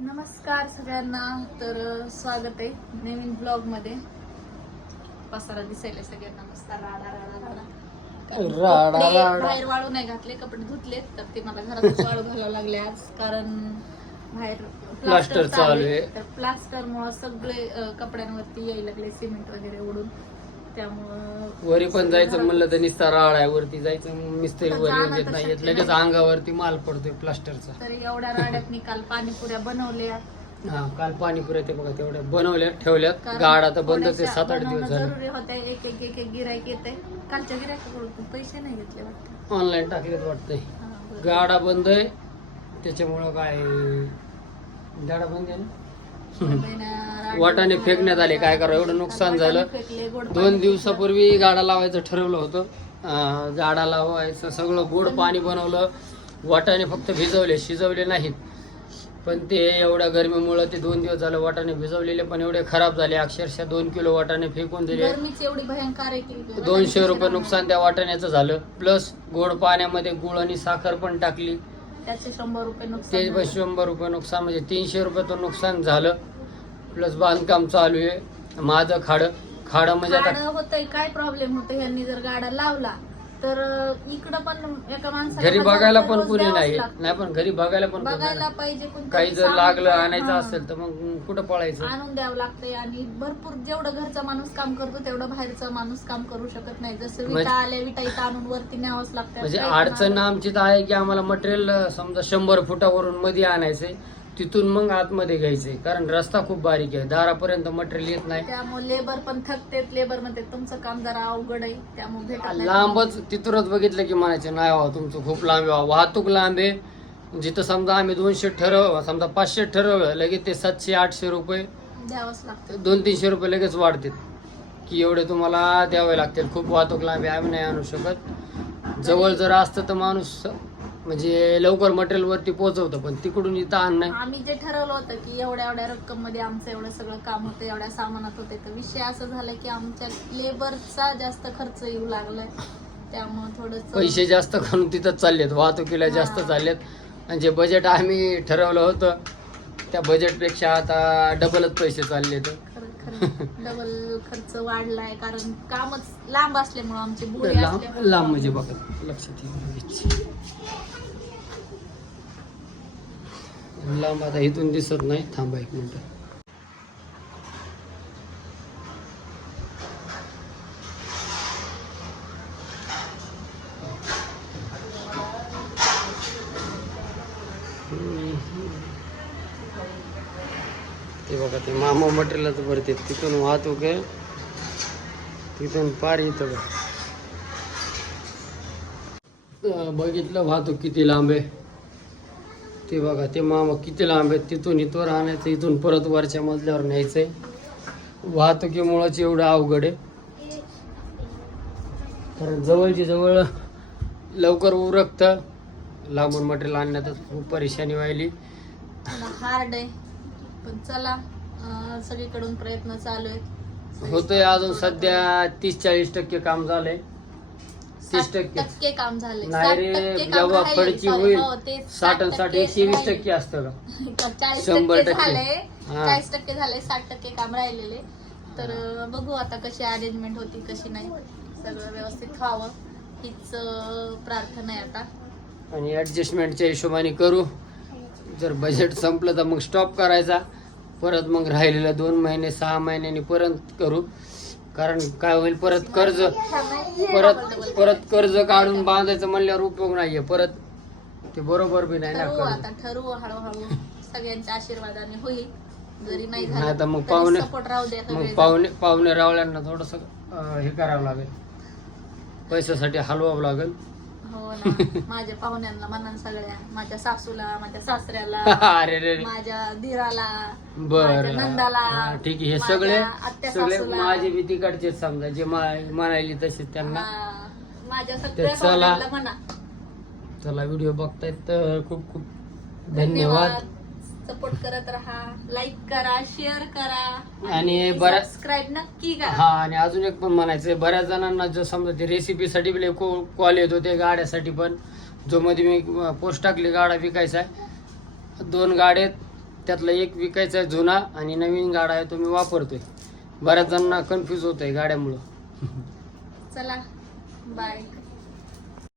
नमस्कार सगळ्यांना. तर स्वागत आहे नवीन ब्लॉगमध्ये पसारा दिसायला सगळ्यांना मस्त राडा राडा राडा. कपडे. बाहेर वाळू नाही घातले कपडे धुतलेत तर ते मला घरातच वाळू घालावं लागले आज. कारण बाहेर Plaster चालू आहे. तर प्लास्टर मुळे सगळे कपड्यांवरती यायला लागले सिमेंट वगैरे उडून त्यामुळं वरी पण जायचं म्हणलं तर निस्ता राळ आहे वरती जायचं मिस्त्री तर वरी येत नाही येत लगेच. अंगावरती माल पडतोय प्लास्टरचा. तर एवढ्या राड्यात काल पाणीपुऱ्या बनवल्या. हा काल पाणीपुऱ्या ते बघा तेवढ्या बनवल्यात ठेवल्यात. गाडा तर बंदच आहे सात आठ दिवस झाले. होत्या एक एक एक एक गिरायक येते कालच्या गिरायकाकडून पैसे नाही घेतले वाटतं. ऑनलाईन टाकलेत वाटतंय. गाडा बंद आहे त्याच्यामुळं काय गाडा बंद आहे ना? वाटाणे फेकण्यात आले. काय करावं? एवढं नुकसान झालं. दोन दिवसापूर्वी गाडा लावायचं ठरवलं होतं. गाडा लावायचं सगळं गोड पाणी बनवलं. वाटाणे फक्त भिजवले शिजवले नाहीत. पण ते एवढ्या गरमीमुळं ते दोन दिवस झालं वाटाणे भिजवलेले पण एवढे खराब झाले. अक्षरशः दोन किलो वाटाणे फेकून दिले. दोनशे रुपये नुकसान त्या वाटाण्याचं झालं. प्लस गोड पाण्यामध्ये गुळ आणि साखर पण टाकली. त्याचे शंभर रुपये ते पण शंभर रुपये नुकसान म्हणजे तीनशे रुपये नुकसान झालं. प्लस बांधकाम चालू आहे. माझं खाडं खाडं म्हणजे आता खाडं होतंय काय प्रॉब्लेम होतं? यांनी जर गाडा लावला तर इकडं पण एका माणसाला घरी हजार बघायला रुपये पण रोज कुणी द्यावंच नाही लागतं. नाही पण घरी बघायला पण कोणी बघायला नाही. पाहिजे कोणतरी काही जर लागलं आणायचं हा. असेल तर मग कुठं पळायचं? आणून द्यावं लागतंय आणि भरपूर जेवढं घरचा माणूस काम करतो तेवढं बाहेरचा माणूस काम करू शकत नाही. जसं म्हणजे- विटा आल्या विटा इथं आणून वरती न्यावंच लागतं. म्हणजे काही अडचण आमची तर आहे की आम्हाला मटेरियल समजा शंभर फुटावरून मध्ये आणायचंय. तिथून मग आतमध्ये घ्यायचंय कारण रस्ता खूप बारीक आहे. दारापर्यंत मटेरियल येत नाही. त्यामुळे लेबर पण थकतेत. लेबरमध्ये तुमचं काम जरा अवघड आहे. त्यामुळे भेटत नाही. लांबच तिथूनच बघितलं की म्हणायचं नाही व्हा तुमचं खूप लांब आहे. व्हा. वाहतूक लांब आहे. जिथं समजा आम्ही दोनशे ठरव समजा पाचशे ठरवलं लगेच ते सातशे आठशे रुपये. द्यावंच लागतं. दोन तीनशे रुपये लगेच वाढतील. की एवढे तुम्हाला द्यावे लागतील. खूप वाहतूक लांब आहे. आम्ही नाही आणू शकत. जवळ जर असतं तर माणूस म्हणजे लवकर मटेरियल वरती पोहोचवतं पण तिकडून इथं आण नाही. आम्ही जे ठरवलं होतं की एवढ्या एवढ्या रक्कममध्ये आमचं एवढं सगळं काम होतं एवढ्या सामानात होते तर विषय असं झाला की आमच्या लेबरचा जास्त खर्च येऊ लागलाय. त्यामुळे थोडस पैसे जास्त करून तिथंच चाललेत वाहतुकीला जास्त. चाललेत. आणि जे बजेट आम्ही ठरवलं होतं त्या बजेटपेक्षा आता डबलच पैसे चाललेत. डबल खर्च वाढलाय कारण कामच लांब असल्यामुळे आमची लांब म्हणजे बघा लक्षात येईल लांब आता इथून दिसत नाही. थांबा एक मिनटं. ते बघा ते मामा मटेरियलच भरते. तिथून वाहतूक आहे. तिथून पार इथं बघितलं वाहतूक किती लांब आहे. ते बघा ते मामा किती लांब आहे तिथून इथवर आणायचं इथून परत वरच्या मजल्यावर न्यायचंय. वाहतुकीमुळंच एवढं अवघड आहे. कारण जवळची जवळ लवकर उरकतं. लांबून मटेरियल आणण्यातच खूप परेशानी व्हायली. हार्ड आहे. पण चला सगळीकडून प्रयत्न चालू आहेत. होतंय अजून सध्या तीस चाळीस टक्के काम झालंय. तीस टक्के. टक्के काम झाले नाही रे जेव्हा फडची होईल. साठ आणि साठ एकशे वीस टक्के असतं का? चाळीस शंभर टक्के टक्के. झाले हा. चाळीस टक्के झाले साठ टक्के काम राहिलेले. तर अं, बघू आता कशी अरेंजमेंट होती कशी नाही. सगळं व्यवस्थित व्हावं. हीच अं, प्रार्थना आहे आता. आणि ऍडजस्टमेंटच्या हिशोबाने करू. जर बजेट संपलं तर मग स्टॉप करायचा. परत मग राहिलेलं दोन महिने सहा महिन्यांनी परत करू. कारण काय होईल परत कर्ज परत परत कर्ज काढून बांधायचं म्हणल्यावर उपयोग नाहीये. परत ते बरोबर बी नाही ना ठरवू आता ठरवू हळूहळू. सगळ्यांच्या आशीर्वादाने होईल. जरी नाही तर मग पाहुणे सपोर्ट राहू द्या मग पाहुणे पाहुणे रावळ्यांना थोडस हे करावं लागेल. पैशासाठी हलवावं लागेल. हो ना. माझ्या पाहुण्यांना म्हणा सगळ्या. माझ्या सासूला माझ्या सासऱ्याला अरे रे रे. माझ्या धीराला बर. माझ्या नंदाला ठीक आहे. हे माझ्या सगळे आत्या सगळे सासूला. माझे बी तिकडचेच समजा. जे मा- म्हणायली तसेच त्यांना. हा, माझ्या सगळ्या चला. पाहुण्यांना म्हणा. चला व्हिडिओ बघतायत. तर खूप खूप धन्यवाद. सपोर्ट करत राहा लाईक करा शेअर करा आणि बऱ्या- सबस्क्राईब नक्की हा करा आणि अजून एक पण म्हणायचं बऱ्याच जणांना जो समजा ते रेसिपीसाठी बी कॉल येत होते गाड्यासाठी पण जो मध्ये मी पोस्ट टाकली गाडा विकायचा आहे. दोन गाड्यात त्यातला एक विकायचा आहे जुना आणि नवीन गाडा आहे तो मी वापरतोय. बऱ्याच जणांना कन्फ्यूज होत आहे गाड्यामुळं. चला बाय